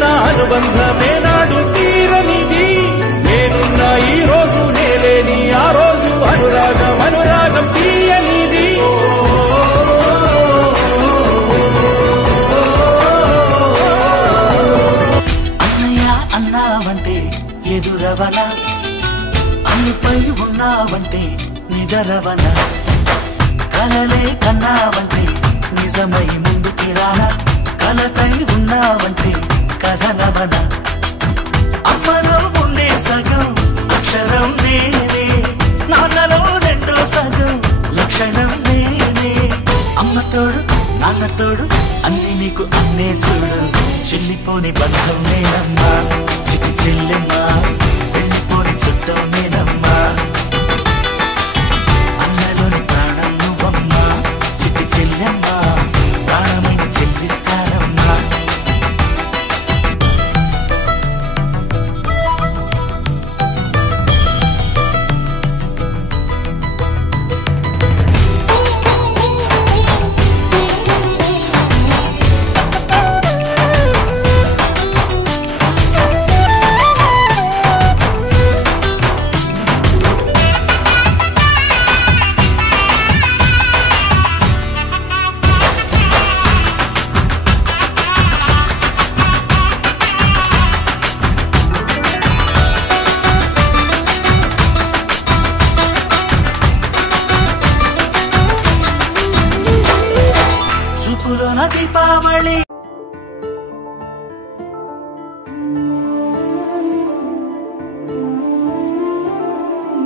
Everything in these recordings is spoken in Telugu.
ఉన్న అనుబంధమే నాడు తీరనిది నేనున్న ఈ రోజు నేలేని ఆ రోజు అనురాగం అనురాగం తీయనిది అన్నయ్య అన్నావంటే ఎదురవనా అన్నిపై ఉన్నావంటే నిదరవనా కలలే కన్నావంటే నిజమై ముందుకి రానా కలకై ఉన్నావంటే కథనవనా అమ్మలో ఉండే సగం అక్షరం నేనే నాన్నలో రెండో సగం లక్షణం నేనే అమ్మతోడు నాన్నతోడు అన్ని నీకు అన్నే చూడు చెల్లిపోని బంధం నేనమ్మా చిట్టి చెల్లెమ్మా వెళ్ళిపోని చుట్టం నేనమ్మా అన్నలోని ప్రాణం నువ్వమ్మా చిట్టి చెల్లెమ్మా ప్రాణమైన చెల్లిస్తానమ్మా చూపులోన దీపావళి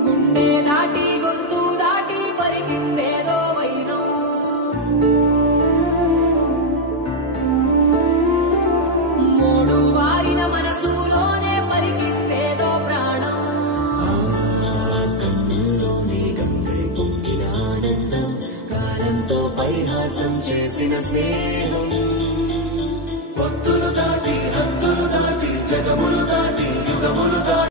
గుండె దాటి గొంతు దాటి పలికిందేదో వైనం మూడు వారిన మనసులోనే పలికిందేదో ప్రాణం కన్నుల్లోనే గంగై పొంగిన ఆనందం కాలంతో పరిహాసం చేసిన స్నేహం పొత్తులు దాటి హద్దులు దాటి జగములు దాటి యుగములు దాటి